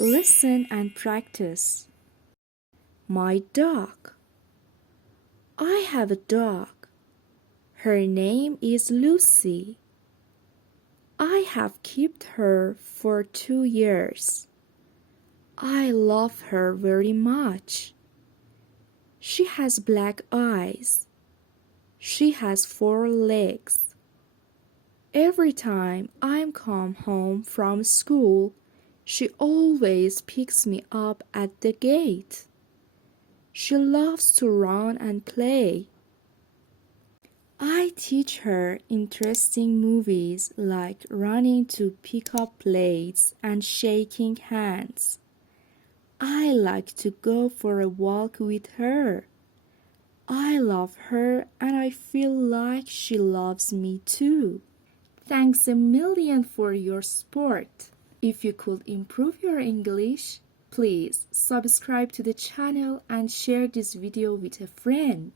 Listen and practice. My dog. I have a dog. Her name is Lucy. I have kept her for 2 years. I love her very much. She has black eyes. She has 4 legs. Every time I come home from school, she always picks me up at the gate. She loves to run and play. I teach her interesting movies like running to pick up plates and shaking hands. I like to go for a walk with her. I love her and I feel like she loves me too. Thanks a million for your support. If you could improve your English, please subscribe to the channel and share this video with a friend.